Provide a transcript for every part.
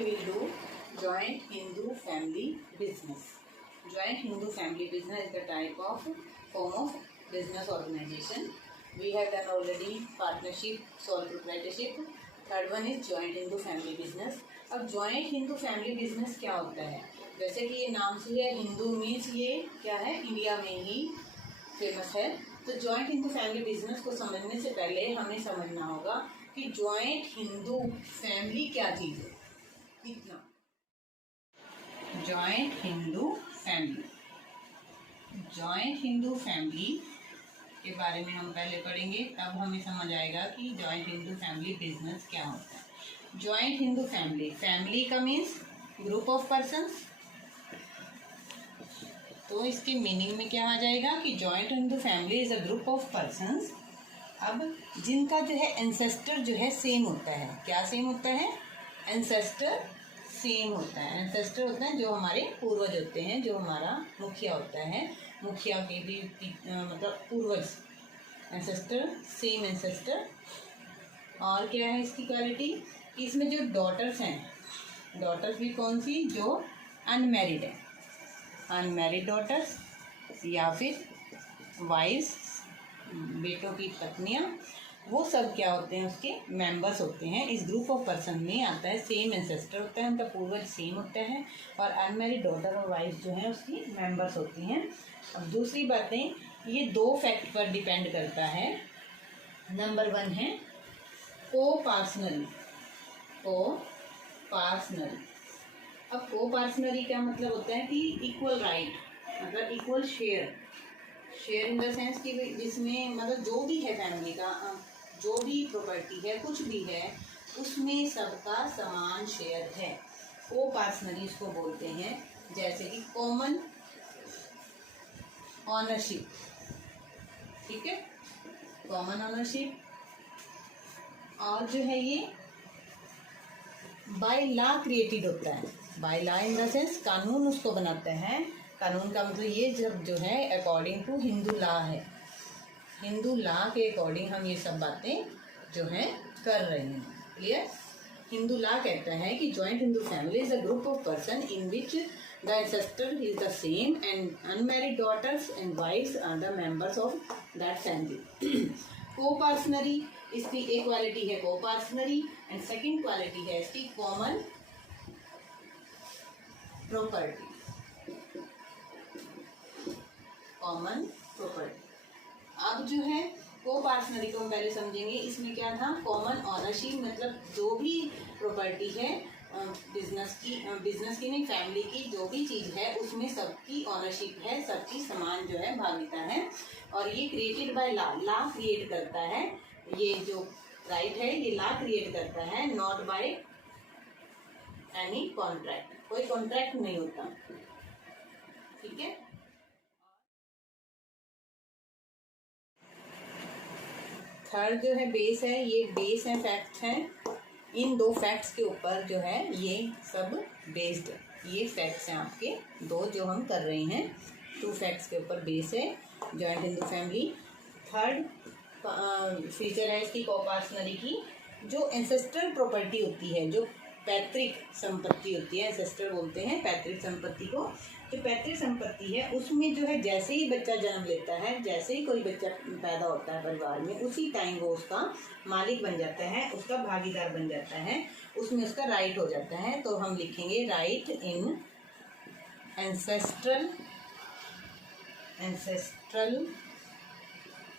we will do joint Hindu family business. Joint Hindu family business is the type of form of business organization. We have done already partnership, sole proprietorship. Third one is joint Hindu family business. अब joint Hindu family business क्या होता है? जैसे कि ये नाम से है, हिंदू मीन्स ये क्या है, इंडिया में ही फेमस है. तो जॉइंट हिंदू फैमिली बिजनेस को समझने से पहले हमें समझना होगा कि जॉइंट हिंदू फैमिली क्या चीज़ है. इतना joint Hindu family, joint Hindu family के बारे में हम पहले पढ़ेंगे, तब हमें समझ आएगा कि जॉइंट हिंदू फैमिली बिजनेस क्या होता है. जॉइंट हिंदू फैमिली, फैमिली का मीन्स ग्रुप ऑफ पर्सन्स. तो इसके मीनिंग में क्या आ जाएगा कि joint Hindu family is a group of persons. अब जिनका जो है एंसेस्टर जो है सेम होता है. क्या सेम होता है? एंसेस्टर सेम होता है. एंसेस्टर होता है जो हमारे पूर्वज होते हैं, जो हमारा मुखिया होता है, मुखिया के भी मतलब पूर्वज. Ancestor same ancestor. और क्या है इसकी क्वालिटी कि इसमें जो डॉटर्स हैं, डॉटर्स भी कौन सी? जो अनमैरिड है, अनमैरिड डॉटर्स या फिर वाइफ्स, बेटों की पत्नियां, वो सब क्या होते हैं? उसके मेंबर्स होते हैं. इस ग्रुप ऑफ पर्सन में आता है सेम एंसेस्टर होता है, उनका पूर्वज सेम होता है, और अनमैरिड डॉटर और वाइफ जो है उसकी मेंबर्स होती हैं. अब दूसरी बातें, ये दो फैक्ट पर डिपेंड करता है. नंबर वन है को पार्सनरी. को पार्सनरी. अब को पार्सनरी क्या मतलब होता है कि इक्वल राइट, मतलब equal share. Share in the sense कि जिसमें मतलब जो भी है फैमिली का, जो भी प्रॉपर्टी है, कुछ भी है, उसमें सबका समान शेयर है. को पार्सनरी इसको बोलते हैं. जैसे कि कॉमन ऑनरशिप. ठीक है, कॉमन ऑनरशिप. और जो है ये बाय लॉ क्रिएटेड होता है. By law in the sense कानून उसको बनाता है. कानून का मतलब ये जब जो है अकॉर्डिंग टू हिंदू लॉ है. हिंदू लॉ के अकॉर्डिंग हम ये सब बातें जो हैं कर रहे हैं. क्लियर? हिंदू लॉ कहता है कि joint Hindu family is a group of person in which the ancestor is the same and unmarried daughters and wifes are the members of that family. Coparcenary, इसकी एक क्वालिटी है को पार्सनरी एंड सेकेंड क्वालिटी है इसकी common property. Common property. अब जो है को पार्सनरी को हम पहले समझेंगे. इसमें क्या था? कॉमन ऑनरशिप, मतलब जो भी प्रॉपर्टी है बिजनेस की नहीं, फैमिली की जो भी चीज़ है उसमें सबकी ऑनरशिप है, सबकी समान जो है भागीदार है. और ये created by law. Law create करता है, ये जो राइट है ये लॉ क्रिएट करता है, नॉट बाय एनी कॉन्ट्रैक्ट. कोई कॉन्ट्रैक्ट नहीं होता. ठीक है. थर्ड जो है बेस है. ये बेस है, फैक्ट्स हैं. इन दो फैक्ट्स के ऊपर जो है ये सब बेस्ड. ये फैक्ट्स हैं आपके दो जो हम कर रहे हैं. 2 फैक्ट्स के ऊपर बेस है joint Hindu family. Third feature है इसकी को पार्सनरी की. जो एंसेस्ट्रल प्रॉपर्टी होती है, जो पैतृक संपत्ति होती है, एंसेस्टर बोलते हैं पैतृक संपत्ति को. जो पैतृक संपत्ति है उसमें जो है जैसे ही बच्चा जन्म लेता है, जैसे ही कोई बच्चा पैदा होता है परिवार में, उसी टाइम वो उसका मालिक बन जाता है, उसका भागीदार बन जाता है, उसमें उसका राइट हो जाता है. तो हम लिखेंगे राइट इन एंसेस्ट्रल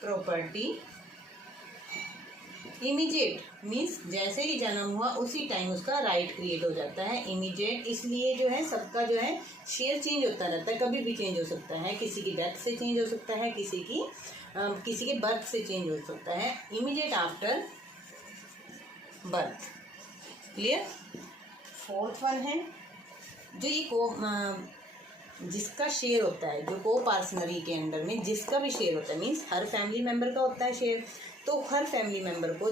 प्रॉपर्टी. इमीडिएट मीन्स जैसे ही जन्म हुआ उसी टाइम उसका राइट क्रिएट हो जाता है. इमीडिएट इसलिए जो है सबका जो है शेयर चेंज होता रहता है, कभी भी चेंज हो सकता है. किसी की डेथ से चेंज हो सकता है, किसी के बर्थ से चेंज हो सकता है. Immediate after birth. Clear? Fourth one है जो ये जिसका शेयर होता है, जो को पार्सनरी के अंडर में जिसका भी शेयर होता है, मीन्स हर फैमिली मेंबर का होता है शेयर. तो हर फैमिली मेंबर को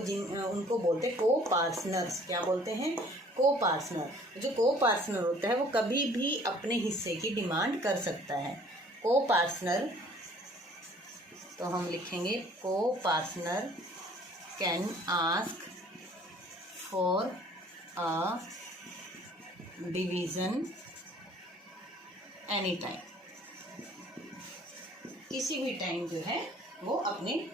उनको बोलते हैं को पार्टनर्स. क्या बोलते हैं? को पार्टनर. जो को पार्टनर होता है वो कभी भी अपने हिस्से की डिमांड कर सकता है. को पार्टनर, तो हम लिखेंगे को partner can ask for a division any time, किसी भी टाइम जो है वो अपने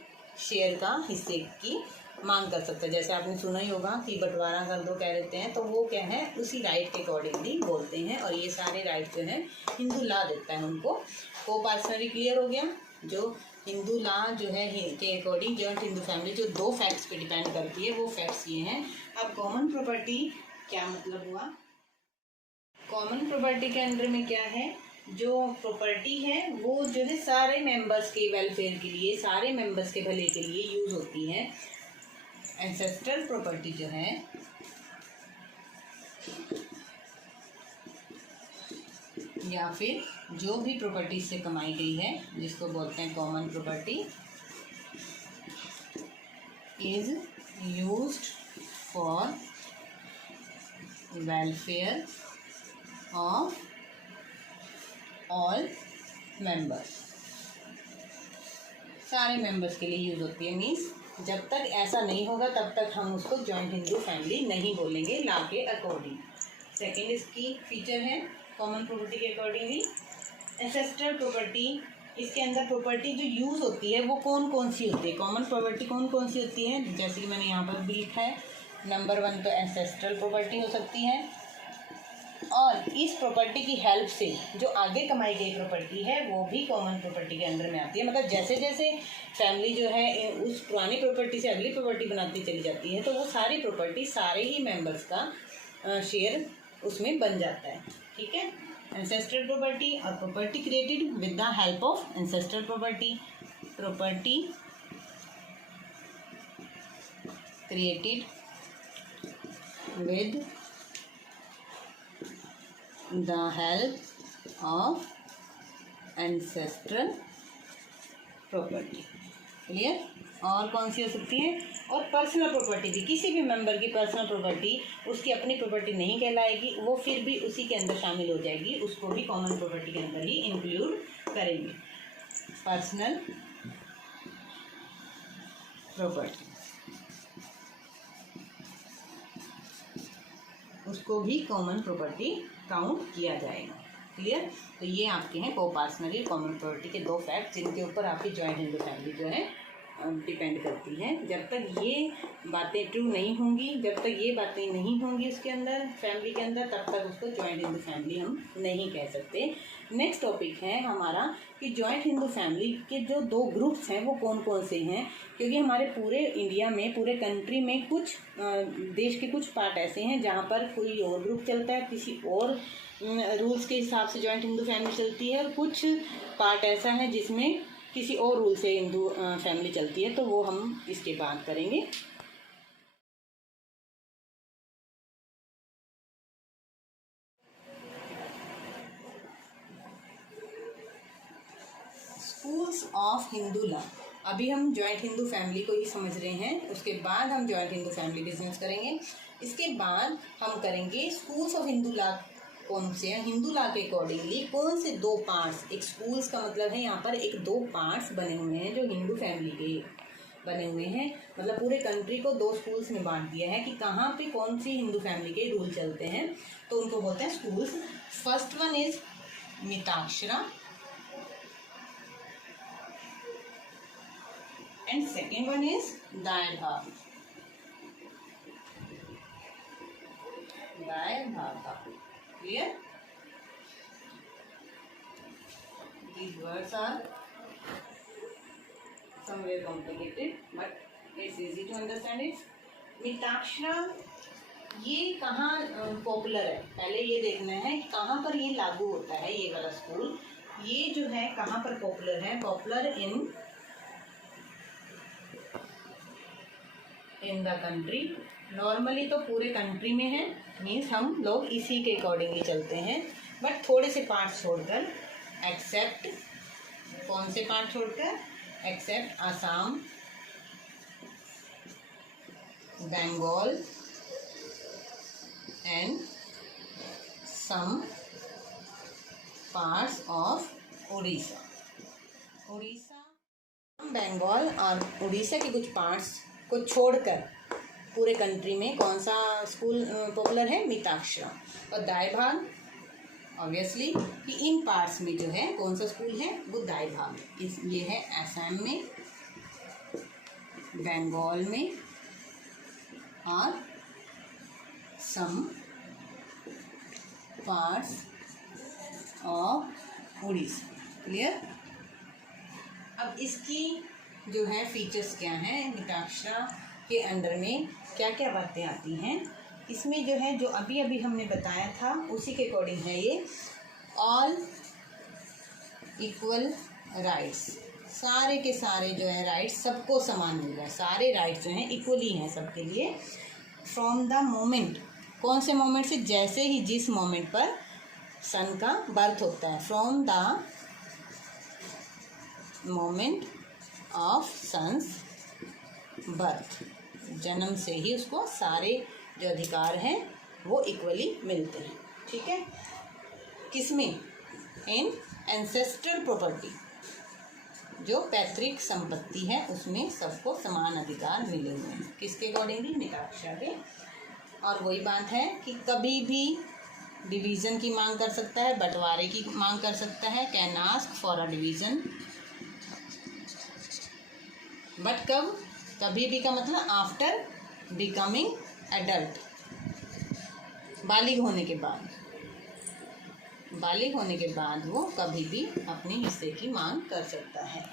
शेयर का हिस्से की मांग कर सकता है। जैसे आपने सुना ही होगा कि बंटवारा कर दो कह देते हैं, तो वो क्या है उसी राइट के अकॉर्डिंगली बोलते हैं, और ये सारे राइट जो है हिंदू लॉ देता है उनको। को पार्सनली क्लियर हो गया। जो हिंदू लॉ जो है के अकॉर्डिंग जॉइंट हिंदू फैमिली जो 2 फैक्ट्स पे डिपेंड करती है, वो फैक्ट्स ये हैं। अब कॉमन प्रॉपर्टी क्या मतलब हुआ? कॉमन प्रॉपर्टी के अंडर में क्या है, जो प्रॉपर्टी है वो जो है सारे मेंबर्स के वेलफेयर के लिए, सारे मेंबर्स के भले के लिए यूज होती है। एंसेस्ट्रल प्रॉपर्टी जो है या फिर जो भी प्रॉपर्टी से कमाई गई है जिसको बोलते हैं common property, is used for welfare of all members, सारे मेंबर्स के लिए यूज होती है। मीन्स जब तक ऐसा नहीं होगा तब तक हम उसको जॉइंट हिंदू फैमिली नहीं बोलेंगे लॉ के अकॉर्डिंग। सेकेंड इसकी फीचर है कॉमन प्रॉपर्टी के अकॉर्डिंगली एंसेस्ट्रल प्रॉपर्टी। इसके अंदर प्रॉपर्टी जो यूज़ होती है वो कौन कौन सी होती है, कॉमन प्रॉपर्टी कौन कौन सी होती है, जैसे कि मैंने यहाँ पर भी लिखा है। नंबर 1 तो एंसेस्ट्रल प्रॉपर्टी हो सकती है, और इस प्रॉपर्टी की हेल्प से जो आगे कमाई गई प्रॉपर्टी है वो भी कॉमन प्रॉपर्टी के अंदर में आती है। मतलब जैसे जैसे फैमिली जो है उस पुरानी प्रॉपर्टी से अगली प्रॉपर्टी बनाती चली जाती है, तो वो सारी प्रॉपर्टी सारे ही मेंबर्स का शेयर उसमें बन जाता है। ठीक है, एंसेस्ट्रल प्रॉपर्टी और property created with the help of ancestral property. Property created with the help of ancestral property। Clear? और कौन सी हो सकती है? और पर्सनल प्रॉपर्टी भी, किसी भी मेंबर की पर्सनल प्रॉपर्टी उसकी अपनी प्रॉपर्टी नहीं कहलाएगी, वो फिर भी उसी के अंदर शामिल हो जाएगी, उसको भी कॉमन प्रॉपर्टी के अंदर ही इंक्लूड करेंगे। पर्सनल प्रॉपर्टी उसको भी कॉमन प्रॉपर्टी काउंट किया जाएगा। क्लियर? तो ये आपके हैं को पार्सनली कॉमन प्रॉपर्टी के 2 फैक्ट जिनके ऊपर आपकी जॉइंट हिंदू फैमिली जो है डिपेंड करती है। जब तक ये बातें ट्रू नहीं होंगी, जब तक ये बातें नहीं होंगी उसके अंदर फैमिली के अंदर, तब तक उसको जॉइंट हिंदू फैमिली हम नहीं कह सकते। नेक्स्ट टॉपिक है हमारा कि जॉइंट हिंदू फैमिली के जो 2 ग्रुप्स हैं वो कौन कौन से हैं, क्योंकि हमारे पूरे इंडिया में, पूरे कंट्री में कुछ देश के कुछ पार्ट ऐसे हैं जहाँ पर कोई और ग्रुप चलता है, किसी और रूल्स के हिसाब से जॉइंट हिंदू फैमिली चलती है, और कुछ पार्ट ऐसा है जिसमें किसी और रूल से हिंदू फैमिली चलती है, तो वो हम इसके बाद करेंगे। Schools of Hindu law. अभी हम जॉइंट हिंदू फैमिली को ही समझ रहे हैं, उसके बाद हम जॉइंट हिंदू फैमिली बिजनेस करेंगे। इसके बाद हम करेंगे स्कूल्स ऑफ हिंदू लॉ कौन से हैं, हिंदू लॉ के अकॉर्डिंगली कौन से 2 पार्ट्स, एक स्कूल्स का मतलब है यहाँ पर एक 2 पार्ट्स बने हुए हैं जो हिंदू फैमिली के बने हुए हैं। मतलब पूरे कंट्री को 2 स्कूल्स में बांट दिया है कि कहाँ पे कौन सी हिंदू फैमिली के रूल चलते हैं, तो उनको बोलते हैं schools. First one is Mitakshara and second one is Dairghat. Clear? These words are somewhere complicated, but it's easy to understand it. Mitakshara ये कहाँ पॉपुलर है, पहले ये देखना है कि कहाँ पर ये लागू होता है। ये वाला स्कूल ये जो है कहाँ पर पॉपुलर है, popular in the country. Normally तो पूरे कंट्री में है, मीन्स हम लोग इसी के अकॉर्डिंगली चलते हैं, बट थोड़े से पार्ट छोड़कर, एक्सेप्ट कौन से पार्ट छोड़कर, except Assam, Bengal and some parts of Orissa. Bengal और उड़ीसा के कुछ पार्ट्स को छोड़कर पूरे कंट्री में कौन सा स्कूल पॉपुलर है? मिताक्षरा। और दाई भाग ऑब्वियसली कि इन पार्ट्स में जो है कौन सा स्कूल है? वो दाई भाग। ये है असम में, बंगाल में और some parts of Orissa. Clear? अब इसकी जो है फीचर्स क्या हैं? मिताक्षरा के अंडर में क्या क्या बातें आती हैं? इसमें जो है, जो अभी अभी हमने बताया था उसी के अकॉर्डिंग है ये। ऑल इक्वल राइट्स, सारे के सारे जो है राइट्स सबको समान मिल रहा है। सारे राइट्स जो हैं इक्वली हैं सबके लिए। फ्रॉम द मोमेंट, कौन से मोमेंट से? जैसे ही जिस मोमेंट पर सन का बर्थ होता है। From the moment of son's birth, जन्म से ही उसको सारे जो अधिकार हैं वो इक्वली मिलते हैं। ठीक है? किसमें? इन एंसेस्ट्रल प्रॉपर्टी, जो पैतृक संपत्ति है उसमें सबको समान अधिकार मिले हुए हैं। किसके अकॉर्डिंगली? मिताक्षरा के। और वही बात है कि कभी भी डिवीज़न की मांग कर सकता है, बंटवारे की मांग कर सकता है। Can ask for a division, but कब? कभी भी का मतलब आफ्टर बिकमिंग एडल्ट, बालिग होने के बाद। बालिग होने के बाद वो कभी भी अपने हिस्से की मांग कर सकता है।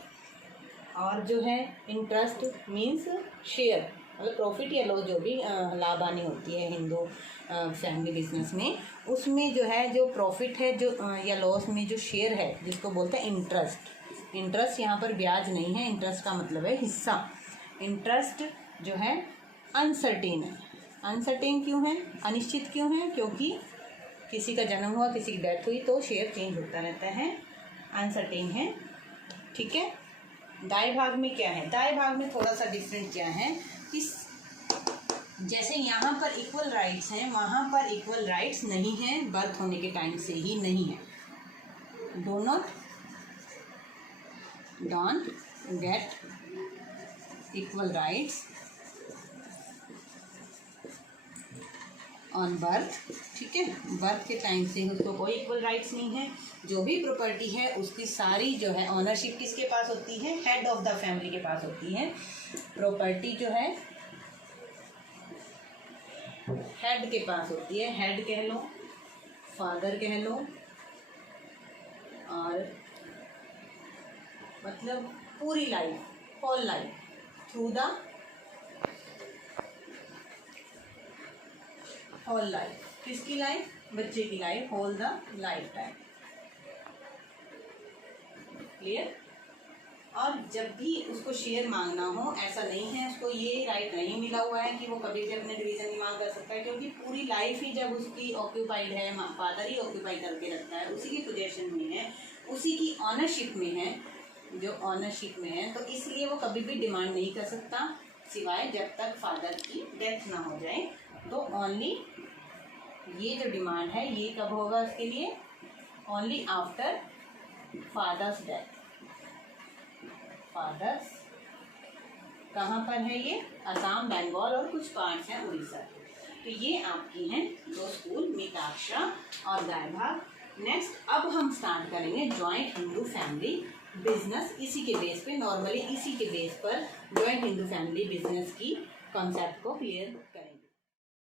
और जो है इंटरेस्ट मीन्स शेयर, मतलब प्रॉफिट या लॉस जो भी लाभ हानि होती है हिंदू फैमिली बिजनेस में, उसमें जो है जो प्रॉफिट है जो या लॉस में जो शेयर है जिसको बोलते हैं इंटरेस्ट। इंटरेस्ट यहाँ पर ब्याज नहीं है, इंटरेस्ट का मतलब है हिस्सा। इंटरेस्ट जो है अनसर्टेन है। अनसर्टेन क्यों है? अनिश्चित क्यों है? क्योंकि किसी का जन्म हुआ, किसी की डेथ हुई तो शेयर चेंज होता रहता है, अनसर्टेन है। ठीक है? दाएं भाग में क्या है? दाएं भाग में थोड़ा सा डिफरेंट क्या है कि जैसे यहाँ पर इक्वल राइट्स हैं, वहाँ पर इक्वल राइट्स नहीं हैं, बर्थ होने के टाइम से ही नहीं है। Don't get equal rights on birth. ठीक है? बर्थ के टाइम से उसको कोई इक्वल राइट्स नहीं है। जो भी प्रॉपर्टी है उसकी सारी जो है ऑनरशिप किसके पास होती है? हेड ऑफ द फैमिली के पास होती है। प्रॉपर्टी जो है हेड के पास होती है। हेड कह लो, फादर कह लो, और मतलब पूरी life, whole life, through the whole life. किसकी लाइफ? बच्चे की life, whole the life time. Clear? और जब भी उसको शेयर मांगना हो, ऐसा नहीं है उसको ये राइट नहीं मिला हुआ है कि वो कभी भी अपने डिवीजन की मांग कर सकता है, क्योंकि पूरी लाइफ ही जब उसकी ऑक्यूपाइड है, फादर ही ऑक्यूपाई करके रखता है, उसी की पोजेशन में है, उसी की ऑनरशिप में है, जो ऑनरशिप में है, तो इसलिए वो कभी भी डिमांड नहीं कर सकता सिवाय जब तक फादर की डेथ ना हो जाए। तो ओनली ये जो डिमांड है ये कब होगा उसके लिए? Only after father's death. Father's कहाँ पर है ये? असम, बंगाल और कुछ पार्ट्स हैं उड़ीसा। तो ये आपकी हैं दो स्कूल, मिताक्षरा और दाएं भाग। नेक्स्ट अब हम स्टार्ट करेंगे जॉइंट हिंदू फैमिली बिजनेस। इसी के बेस पे, नॉर्मली इसी के बेस पर जॉइंट हिंदू फैमिली बिजनेस की कॉन्सेप्ट को क्लियर